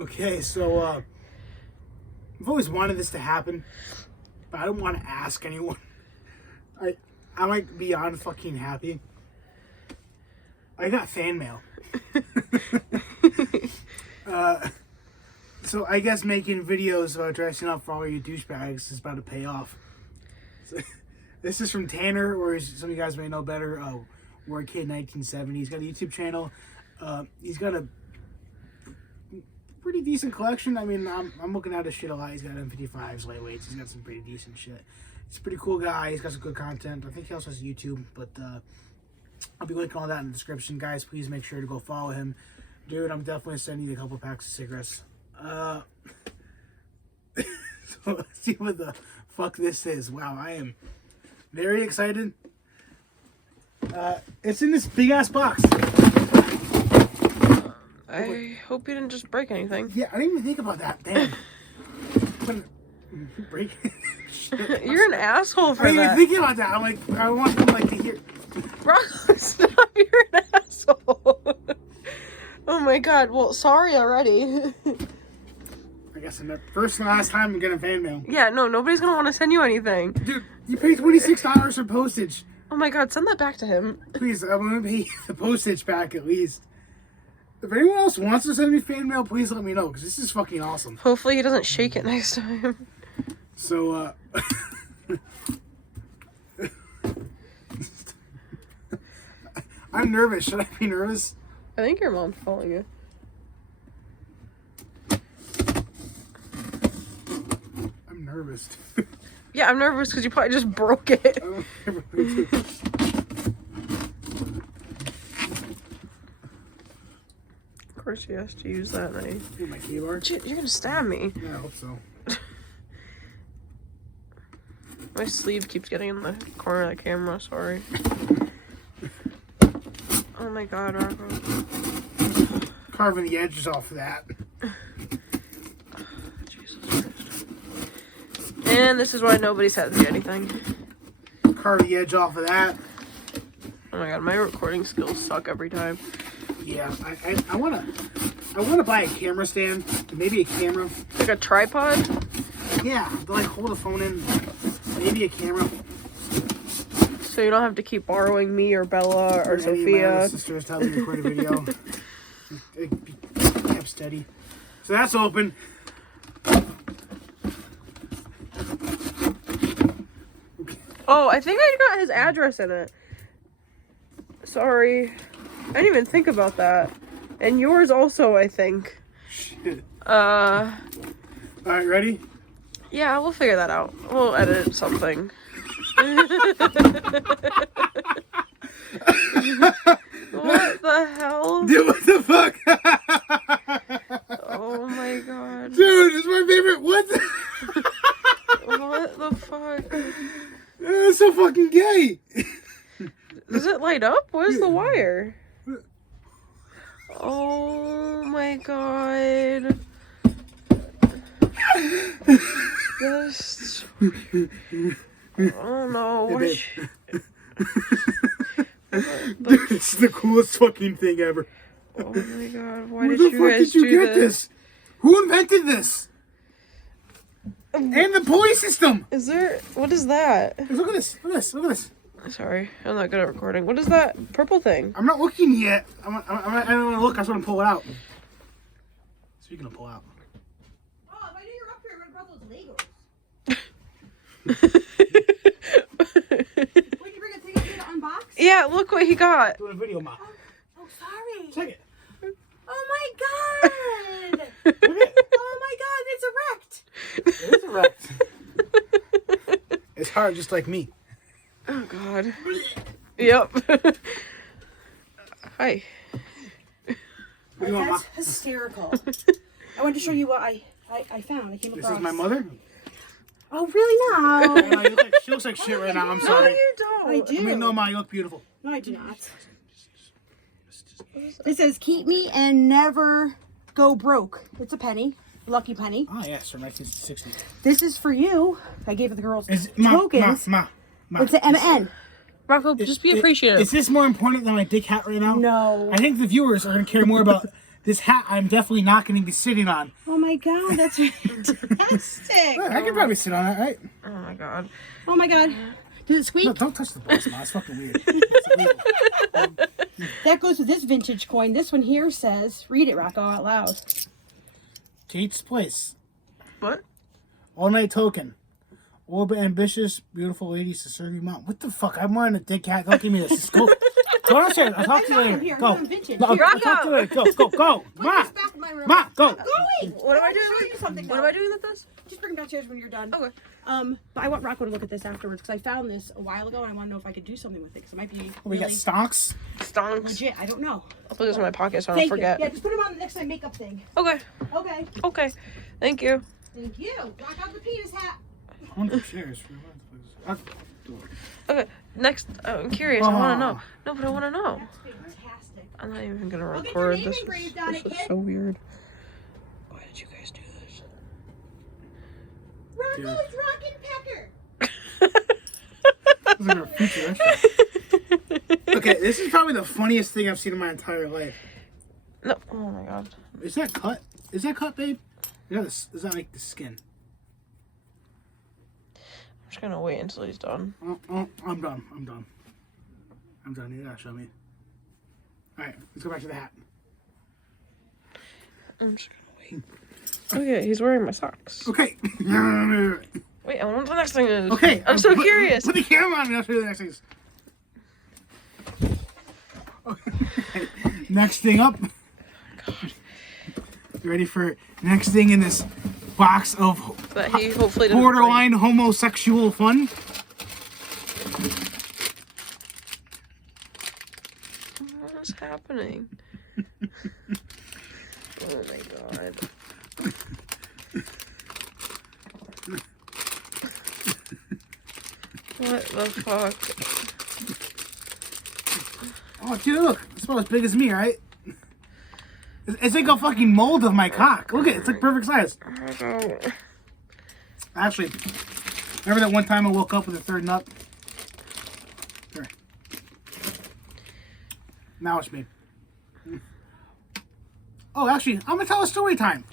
Okay, so I've always wanted this to happen, but I don't want to ask anyone. I might be beyond fucking happy. I got fan mail. So I guess making videos about dressing up for all you douchebags is about to pay off. So, this is from Tanner, or some of you guys may know better. War Kid 1970. He's got a YouTube channel. He's got a pretty decent collection. I mean, I'm looking at his shit a lot. He's got M55s, lightweights. He's got some pretty decent shit. He's a pretty cool guy. He's got some good content. I think he also has YouTube, but I'll be linking all that in the description. Guys, please make sure to go follow him. Dude, I'm definitely sending you a couple packs of cigarettes. So let's see what the fuck this is. Wow, I am very excited. It's in this big ass box. I hope you didn't just break anything. Yeah, I didn't even think about that. Damn. Break. You're an asshole for I didn't that. even think about that. I'm like, I want them like to hear. Rocco, stop! You're an asshole. Oh my god. Well, sorry already. I guess I'm the first and last time I'm getting fan mail. Yeah, no, nobody's gonna want to send you anything. Dude, you paid $26 for postage. Oh my god, send that back to him. Please, I'm gonna pay the postage back at least. If anyone else wants to send me fan mail, please let me know, because this is fucking awesome. Hopefully he doesn't shake it next time. So, I'm nervous. Should I be nervous? I think your mom's calling you. I'm nervous. Yeah, I'm nervous because you probably just broke it. Of course he has to use that knife. My keyboard? Shit, you're gonna stab me. Yeah, I hope so. My sleeve keeps getting in the corner of the camera, sorry. Oh my god, Rocco. Carving the edges off of that. Jesus Christ. And this is why nobody sends me anything. Carve the edge off of that. Oh my god, my recording skills suck every time. Yeah, I wanna buy a camera stand, maybe a camera. Like a tripod? Yeah, to like hold the phone in, maybe a camera. So you don't have to keep borrowing me or Bella or Any of my Sophia. other sisters to help me record a video. Kept steady. So that's open. Oh, I think I got his address in it. Sorry. I didn't even think about that. And yours also, I think. Shit. Alright, ready? Yeah, we'll figure that out. We'll edit something. What the hell? Dude, what the fuck? Oh my god. Dude, it's my favorite. What the? What the fuck? That's so fucking gay. Does it light up? Where's the wire? Oh my god. This... Oh no. It's the coolest fucking thing ever. Oh my god, why Where did the you fuck guys did you do get this? Who invented this? And the pulley system. Is there... What is that? Look at this. Look at this. Look at this. Sorry, I'm not good at recording. What is that purple thing? I'm not looking yet. I don't want to look. I just want to pull it out. Speaking of pull out. Oh, if I knew you were up here, I would have brought those Legos. Would you bring a ticket to unbox? Yeah, look what he got. Doing a video, Ma. Oh, sorry. Check it. Oh my god. Look at it. Oh my god, it's erect. It is erect. It's hard, just like me. Oh god. Yep. Hi. What do you want, Ma? That's hysterical. I wanted to show you what I found. I came across. This is my mother. Oh, really? No. No, she looks like shit right now. I'm No, sorry. you don't. I do. I mean, no, Ma, you look beautiful. No, I do not. It says, keep me and never go broke. It's a penny. Lucky penny. Oh, yes, from 1960. This is for you. I gave it the girls Ma, tokens. Ma. It's an M&N. Rocco, just be appreciative. Is this more important than my dick hat right now? No. I think the viewers are going to care more about This hat I'm definitely not going to be sitting on. Oh my god, that's fantastic. I can probably sit on that, right? Oh my god. Oh my god. Does it squeak? No, don't touch the balls, man. It's fucking weird. It's illegal. That goes with this vintage coin. This one here says, read it, Rocco, out loud. Kate's Place. What? All night token. All but ambitious, beautiful ladies to serve you, mom. What the fuck? I'm wearing a dick hat. Don't give me this. Just go. Go downstairs. I'll talk to you later. Here, Go. I'm vintage. No, Here, I'll talk to you later. Go. Ma. back in my room. Ma, go. I'm going. What am I I'll doing? show you something What now. am I doing with this? Just bring them downstairs when you're done. Okay. But I want Rocco to look at this afterwards because I found this a while ago and I want to know if I could do something with it because it might be We got really stonks. Stonks. legit. I don't know. I'll put this in my pocket so I don't Thank you. forget. Yeah, just put them on the next time makeup thing. Okay. Okay. Okay. Thank you. Thank you. Rock out the penis hat. I want chairs for Okay. Next, I'm curious. I want to know. No, but I want to know. That's fantastic. I'm not even gonna I'll get your record name this. engraved on This it, is kid. so weird. Why did you guys do this? Rocco is Rockin' Pecker. Okay, this is probably the funniest thing I've seen in my entire life. No. Oh my god. Is that cut? Is that cut, babe? Is that like the skin? I'm just gonna wait until he's done. I'm done. You gotta show me. Alright, let's go back to the hat. I'm just gonna wait. Okay, he's wearing my socks. Okay. Wait, I wonder what the next thing is. Okay. I'm so curious. Put the camera on me. I'll show you the next thing. Okay. Next thing up. God. You ready for next thing in this box of That he hopefully doesn't borderline homosexual fun? What is happening? Oh my god. What the fuck? Oh, dude, look. It's about as big as me, right? It's like a fucking mold of my cock. Look at it. It's like perfect size. Actually, remember that one time I woke up with a third nut? Here. Now it's me. Oh, actually, I'm going to tell a story time.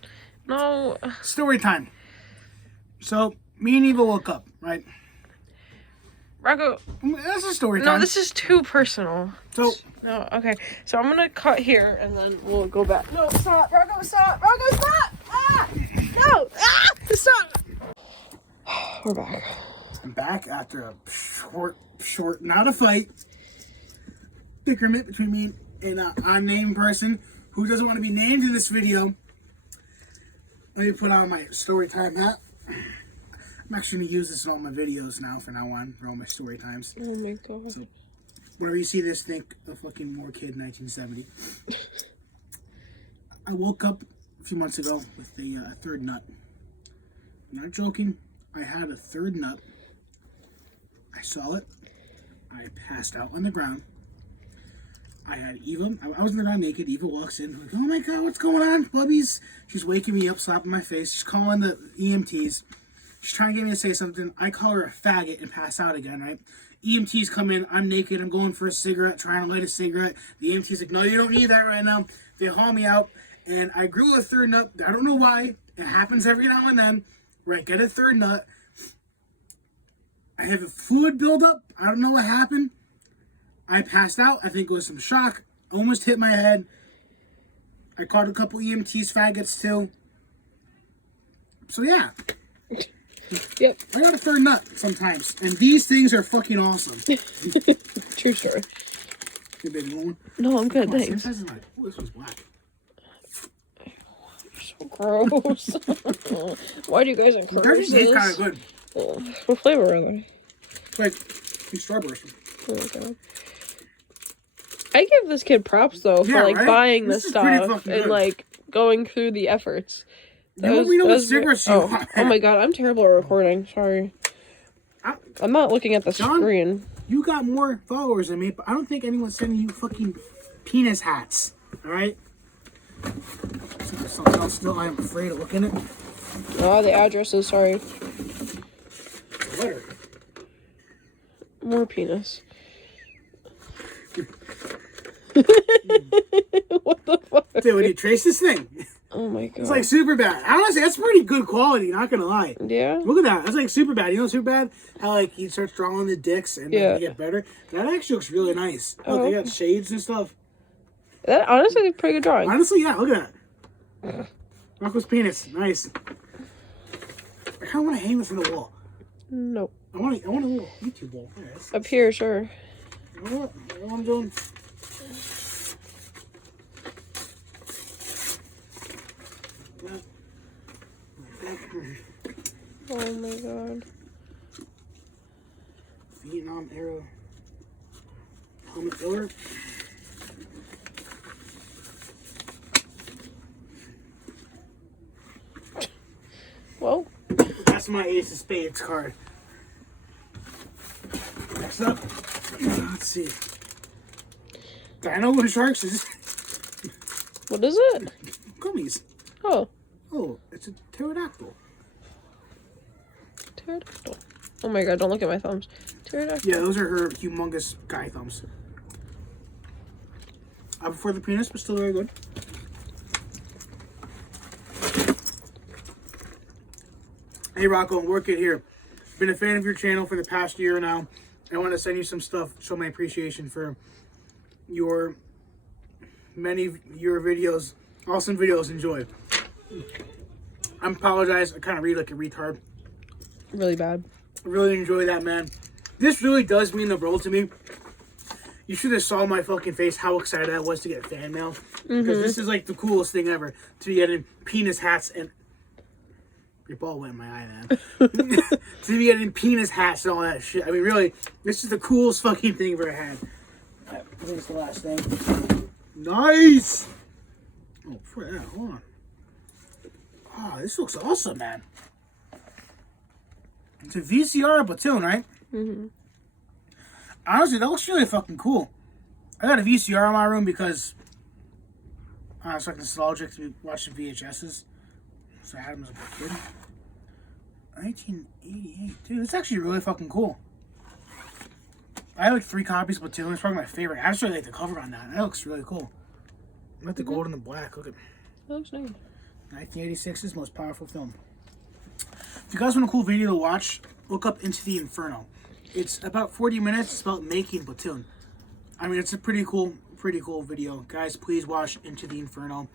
No. Story time. So, me and Eva woke up, right? Rocco. That's a story time. No, this is too personal. So, No, okay. So I'm gonna cut here and then we'll go back. No, stop. Rocco, stop. Rocco, stop. Ah! No. Ah! Stop. We're back. I'm back after a short, not a fight, bickerment between me and an unnamed person who doesn't want to be named in this video. Let me put on my story time hat. I'm actually going to use this in all my videos now, from now on, for all my story times. Oh my god. So, whenever you see this, think of fucking War Kid 1970. I woke up a few months ago with a third nut. I'm not joking. I had a third nut. I saw it. I passed out on the ground. I had Eva. I was on the ground naked. Eva walks in. Like, oh my god, what's going on, bubbies? She's waking me up, slapping my face. She's calling the EMTs. She's trying to get me to say something. I call her a faggot and pass out again, right? EMTs come in. I'm naked. I'm going for a cigarette, trying to light a cigarette. The EMT's like, no, you don't need that right now. They haul me out. And I grew a third nut. I don't know why. It happens every now and then. Where I get a third nut. I have a fluid buildup. I don't know what happened. I passed out. I think it was some shock. Almost hit my head. I called a couple EMTs faggots too. So yeah. Yep. I got a third nut sometimes. And these things are fucking awesome. True story. You baby one? No, I'm good, Come on, thanks. this one's black. So gross. Why do you guys encourage They're this? just kind of good. Oh, what flavor are they? It's like these strawberries. Oh my god. I give this kid props though for Yeah, like right? buying This this is pretty stuff fucking and good. like going through the efforts. You let me know what cigarettes you oh. want. Oh my god, I'm terrible at recording. Sorry. I'm not looking at the John? screen. You got more followers than me, but I don't think anyone's sending you fucking penis hats. Alright? Something else still, I am afraid of looking at. Oh, the addresses, sorry. Letter. More penis. What the fuck? Dude, when you trace this thing, Oh my god. it's like super bad. Honestly, that's pretty good quality. Not gonna lie. Yeah. Look at that. That's like super bad. You know, super bad. How like you start drawing the dicks and Yeah. they get better. That actually looks really nice. Oh, Look, they got shades and stuff. That honestly is a pretty good drawing. Honestly, yeah. Look at that. Rocco's penis. Nice. I kind of want to hang this on the wall. Nope. I want a little YouTube wall. There it is. Up here, sure. You know what? You know what I'm doing? Oh my god. Vietnam era helmet filler. Well, That's my Ace of Spades card. Next up, let's see. Dino and Sharks is what is it? gummies. Oh, Oh, it's a pterodactyl. pterodactyl. Oh my god, don't look at my thumbs. Pterodactyl. Yeah, those are her humongous guy thumbs. I prefer the penis, but still very good. Hey Rocco, work it here. Been a fan of your channel for the past year now. I want to send you some stuff, show my appreciation for your your videos. Awesome videos, enjoy. I apologize, I kind of read like a retard. Really bad. Really enjoy that, man. This really does mean the world to me. You should have saw my fucking face, how excited I was to get fan mail. Because this is like the coolest thing ever. To be getting penis hats and... Your ball went in my eye, man. To be getting penis hats and all that shit. I mean, really, this is the coolest fucking thing I've ever had. Alright, I think it's the last thing. Nice! Oh, before that, hold on. Oh, this looks awesome, man. It's a VCR platoon, right? Mm-hmm. Honestly, that looks really fucking cool. I got a VCR in my room because it's like nostalgic to be watching VHSs. So I had them as a kid. 1988. Dude, it's actually really fucking cool. I have like 3 copies of Platoon. It's probably my favorite. I just really like the cover on that. That looks really cool. I like the gold and the black. Look at That looks nice. 1986's most powerful film. If you guys want a cool video to watch, look up Into the Inferno. It's about 40 minutes. It's about making Platoon. I mean, it's a pretty cool video. Guys, please watch Into the Inferno.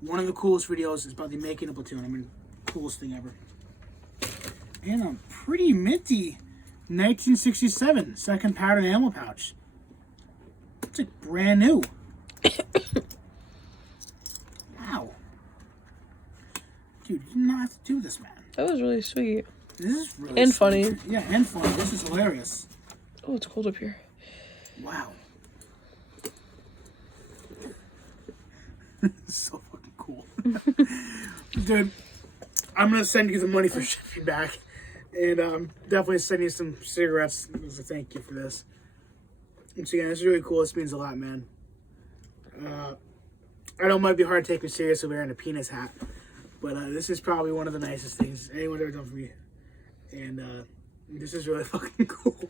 One of the coolest videos is about the making of Platoon. I mean, coolest thing ever. And a pretty minty 1967 second pattern ammo pouch. It's like brand new. Wow. Dude, you did not have to do this, man. That was really sweet. This is really And sweet. funny. Yeah, and funny. This is hilarious. Oh, it's cold up here. Wow. So fucking cool. Dude, I'm going to send you the money for shipping back. And definitely send you some cigarettes as a thank you for this. And so, yeah, this is really cool. This means a lot, man. I know it might be hard to take me seriously wearing a penis hat. But this is probably one of the nicest things anyone's ever done for me. And this is really fucking cool.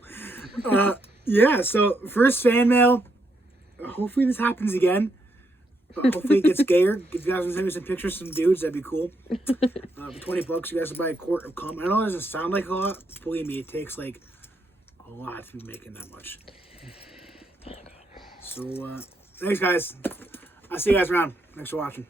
Yeah, so first fan mail. Hopefully this happens again. Hopefully it gets gayer. If you guys want to send me some pictures of some dudes, that'd be cool. For $20, you guys can buy a quart of cum. I know it doesn't sound like a lot. Believe me, it takes like a lot to be making that much. So, thanks guys. I'll see you guys around. Thanks for watching.